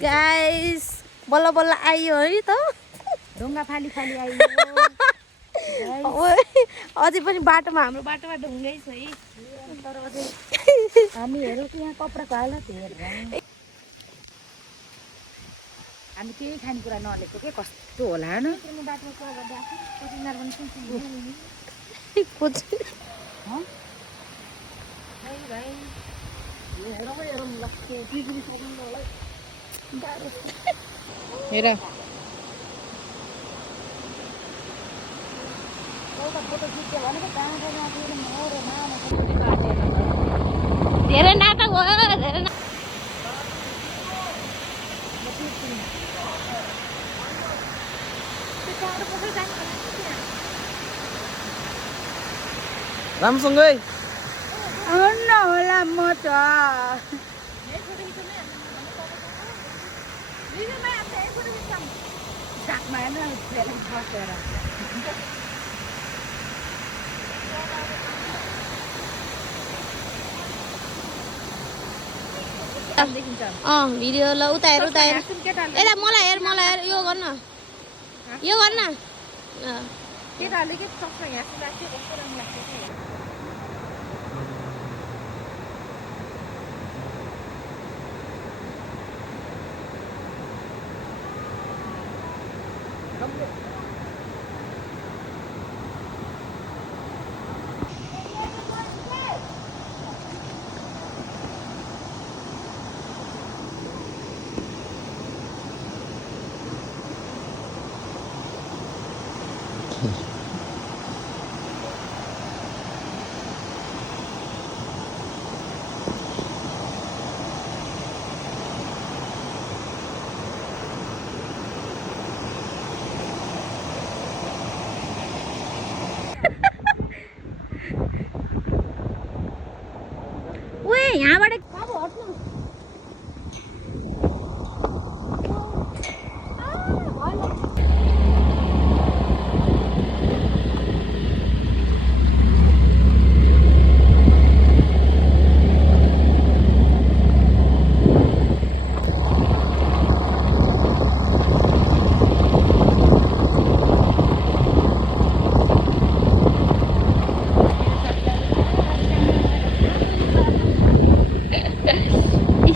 guys बल्ल बल्ल आइयो है त ढुङ्गा फाली फाली आइयो अझै पनि बाटोमा हाम्रो बाटोमा ढुङ्गै छ है तर अझै हामीहरू यहाँ कपडाको हालत हेरेर हामी केही खानेकुरा नलिएको के कस्तो होला न हेर धेरै नाटक हो धेरै राम्रोसँगै आउन होला म त भिडियो ल उता हेर यता मलाई हेर यो गर्न केटाहरूले के चस्मा यहाँ लाग्छ कस्तो राम्रो लाग्छ यहाँबाट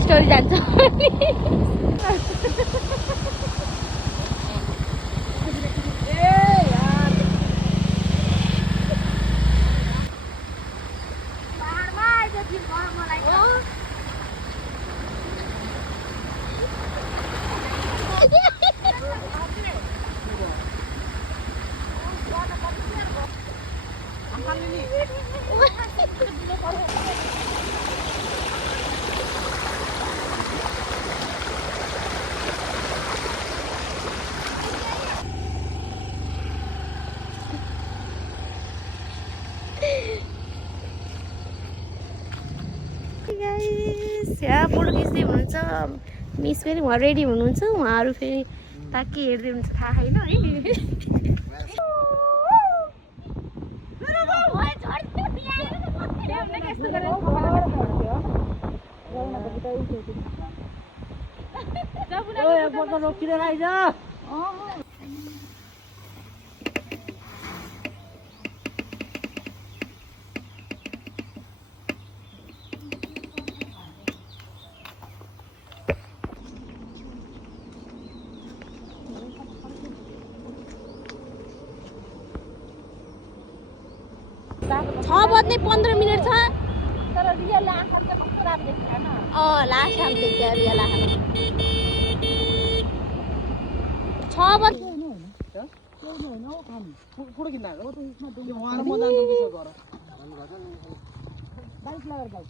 स्टोरी जान्छ यहाँ फोटो खिच्दै हुनुहुन्छ मिस फेरि उहाँ रेडी हुनुहुन्छ उहाँहरू फेरि ताकि हेर्दै हुनुहुन्छ थाहा छैन है छ बज्ने 15 मिनट छ तर रियल आँखा चाहिँ कस्तो राम्रो देखिन्छ हैन लास्ट टाइम देख्यो रियल आँखा 6 बज्ने फोटो किन आएको बाइक लगाएर जाऊ